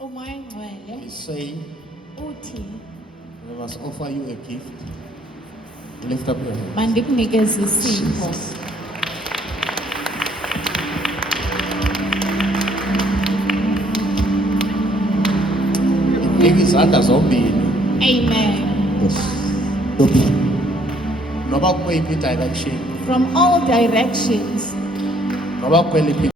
Umoya Ngcwele is saying, uthi we must offer you a gift. Lift up your hands. mandikunikeze isipho. Give izandla zombili. Amen. Yes. Okay. Noba kweyiphi direction. From all directions. Noba kweliphi